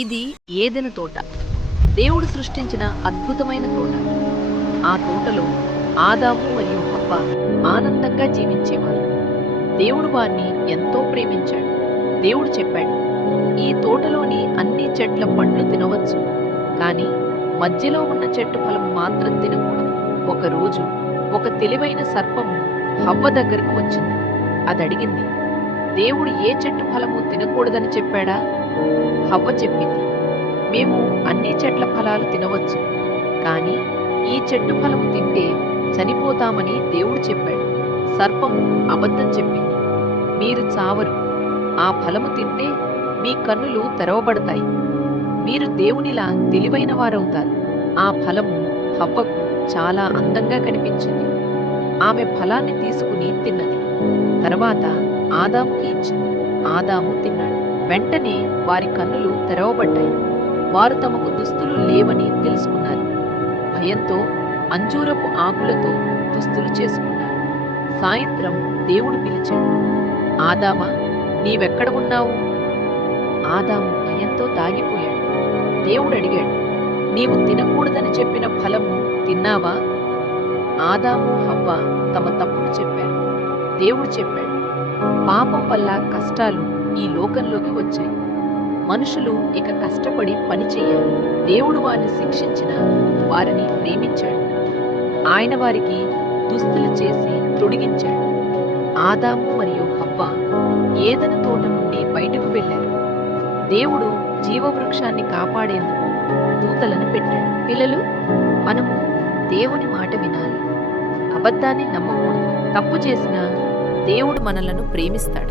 ఇది ఏదెను తోట. దేవుడు సృష్టించిన అద్భుతమైన తోట. ఆ తోటలో ఆదాము మరియు హవ్వ ఆనందంగా జీవించేవారు. దేవుడు వారిని ఎంతో ప్రేమించాడు. దేవుడు చెప్పాడు, ఈ తోటలోని అన్ని చెట్ల పండ్లు తినవచ్చు, కానీ మధ్యలో ఉన్న చెట్టు ఫలం మాత్రం తినకూడదు. ఒకరోజు ఒక తెలివైన సర్పము హవ్వ దగ్గరకు వచ్చింది. అదడిగింది, దేవుడు ఏ చెట్టు ఫలము తినకూడదని చెప్పాడా? హవ్వ చెప్పింది, మేము అన్ని చెట్ల ఫలాలు తినవచ్చు, కానీ ఈ చెట్టు ఫలము తింటే చనిపోతామని దేవుడు చెప్పాడు. సర్పము అబద్ధం చెప్పింది, మీరు చావరు. ఆ ఫలము తింటే మీ కన్నులు తెరవబడతాయి, మీరు దేవునిలా తెలివైన వారవుతారు. ఆ ఫలము హవ్వకు చాలా అందంగా కనిపించింది. ఆమె ఫలాన్ని తీసుకుని తిన్నది. తర్వాత ఆదాముకి ఇచ్చింది. ఆదాము తిన్నాడు. వెంటనే వారి కన్నులు తెరవబడ్డాయి. వారు తమకు దుస్తులు లేవని తెలుసుకున్నారు. భయంతో అంజూరపు ఆకులతో దుస్తులు చేసుకున్నారు. సాయంత్రం దేవుడు పిలిచాడు, ఆదామా, నీవెక్కడ ఉన్నావు? ఆదాము భయంతో దాగిపోయాడు. దేవుడు అడిగాడు, నీవు తినకూడదని చెప్పిన ఫలము తిన్నావా? ఆదాము హవ్వ తమ తప్పును చెప్పారు. దేవుడు చెప్పాడు, పాపం వల్ల కష్టాలు ఈ లోకంలోకి వచ్చాయి. మనుషులు ఇక కష్టపడి పని చెయ్యాలి. దేవుడు వారిని శిక్షించిన వారిని ప్రేమించాడు. ఆయన వారికి దుస్తులు చేసి తొడిగించాడు. ఆదాము మరియు హవ్వ ఏదెను తోట నుండి బయటకు వెళ్ళారు. దేవుడు జీవవృక్షాన్ని కాపాడేందుకు దూతలను పెట్టాడు. పిల్లలు, మనము దేవుని మాట వినాలి. అబద్ధాన్ని నమ్మకూడదు. తప్పు చేసినా దేవుడు మనలను ప్రేమిస్తాడు.